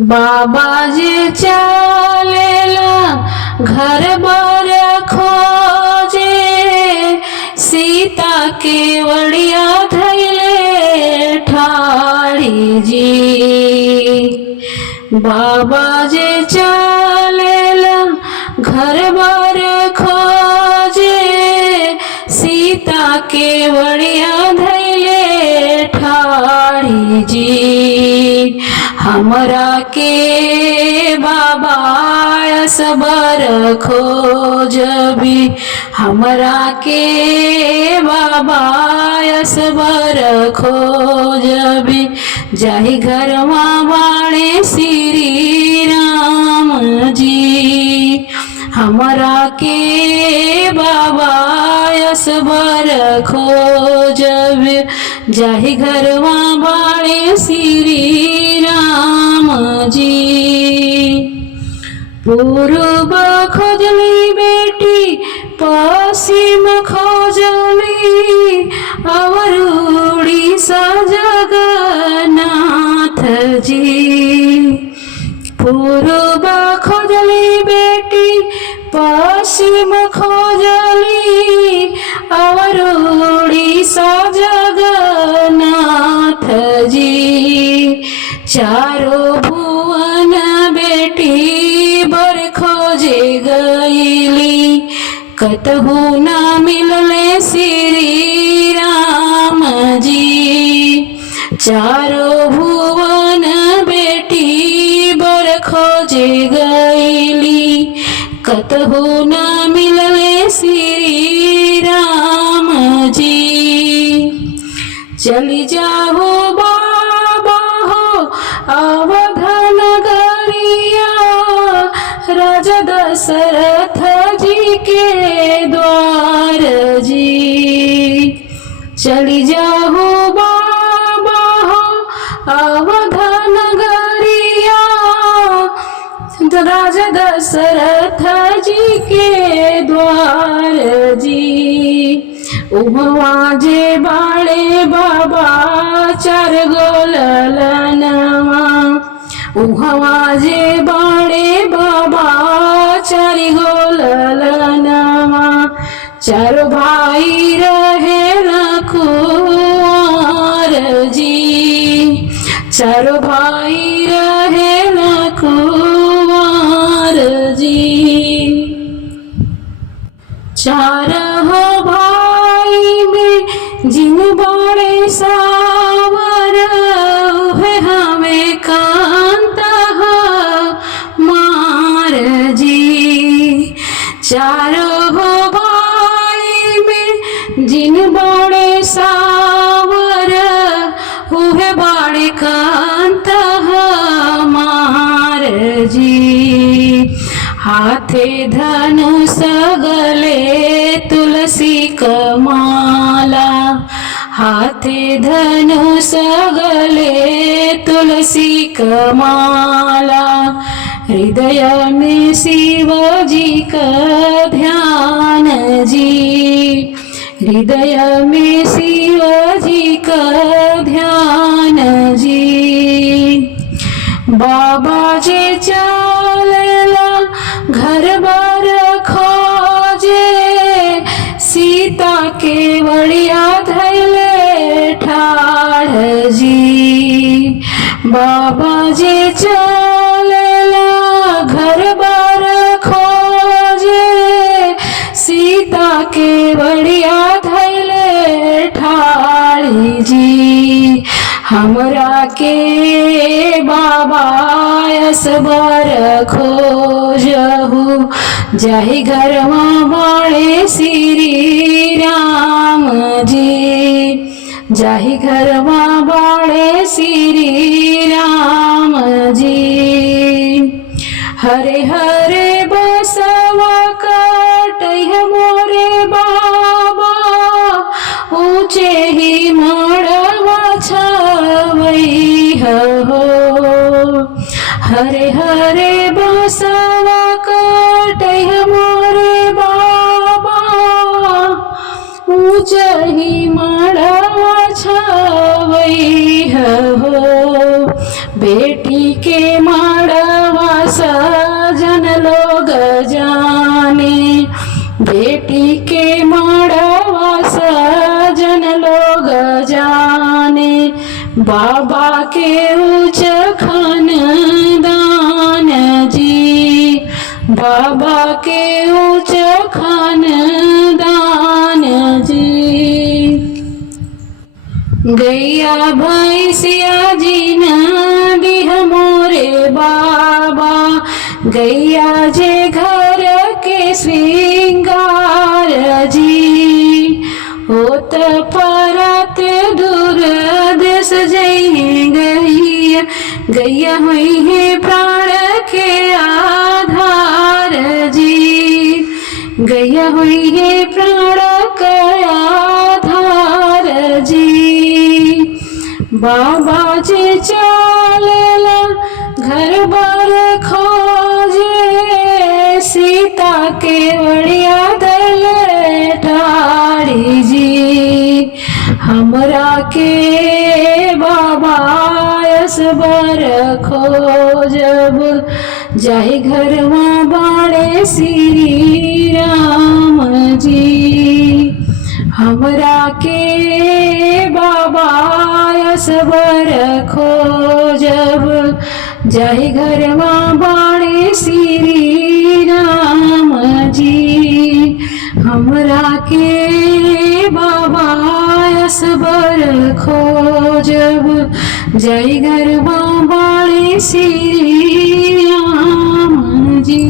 बाबा जे चालेला घर बार खोजे, सीता केवड़िया धैले ठाड़ी जी। बाबा जे चालेला घर बार खोजे, सीता केवड़िया धैले ठाड़ी जी। हमरा के बाबा सबर खोजबी, हमरा के बाबा सबर खोजबी। जाहि घरवा बाणे श्री राम जी, हमरा के बाबा सबर खोजबी। जाहि घरवा बाणे श्री राम जी। पूर्व खोजली बेटी पश्चिम खोजली, और उड़ीसा जगन्नाथ जी। पूर्व खोजली बेटी पश्चिम खोजली, और उड़ीसा जगन्नाथ जी। चारों भुवन बेटी बर खोजे गईली, कतहु न मिलले श्री राम जी। चारों भुवन बेटी बर खोजे गईली, कतहु न मिलले श्री राम जी। चली जाहो बाबा हो अवध नगरिया, राजा दशरथ जी के द्वार जी। चली जाहो बाबा हो अवध नगरिया, राजा दशरथ जी के द्वार जी। उहवा जे बाड़े बाबा चार गो ललनवा, उहवा जे बाड़े बाबा चार गो ललनवा। चार भाई रहे कुंवर जी, चार भाई रहे कुंवर जी। चार हो भाई में जिन बाड़े सावर, है हमें कांता मार जी। चारों हो भाई में जिन बाड़े सावर, है बाड़े कांता मार जी। हाथे धनुष गले तुलसी कमाला, हाथे धनुष गले तुलसी कमाला। हृदय में शिव जी का ध्यान जी, हृदय में शिव जी का ध्यान जी। बाबा जे चालेला घर बार खोजे, सीता केवड़िया धैले ठाड़ जी। बाबा जे चालेला घर बार खोजे, सीता केवड़िया धैले ठाड़ जी। हमरा के बाबा सबर खोजहु, जाहि घरवा बाड़े श्री राम जी। जाहि घरवा बाड़े श्री राम जी। हरे हरे बसवा काटै मोरे बाबा, ऊंचे ही मड़वा छवई हो। हरे हरे बसवा काटै मोरे बाबा, ऊंचे ही मड़वा छवई हो। बेटी के माँ सजन लोग जाने, बेटी के मड़वा सजन लोग जाने, बाबा के उच्च खानदान जी, बाबा के उच्च खानदान जी। गैया भैंसिया जी नदी मोरे बाबा, गैया जे घर के श्रृंगार जी, होत परत दूर देश जइहे गैया, गैया हुई है प्राण के आधार जी, गैया हुई है प्राण का आधार जी। बाबा जी चलेला घर बार खोजे, सीता के बड़िया दल ठाड़ी जी, हमरा के बाबा असबर खोजब, जाहि घरवा बाड़े श्री राम जी, हमरा के बाबा असबर खोजब, जाहि घरवा बाड़े श्री राम जी, हमरा के बाबा असबर खोजब, जाहि घरवा बाड़े श्री राम जी।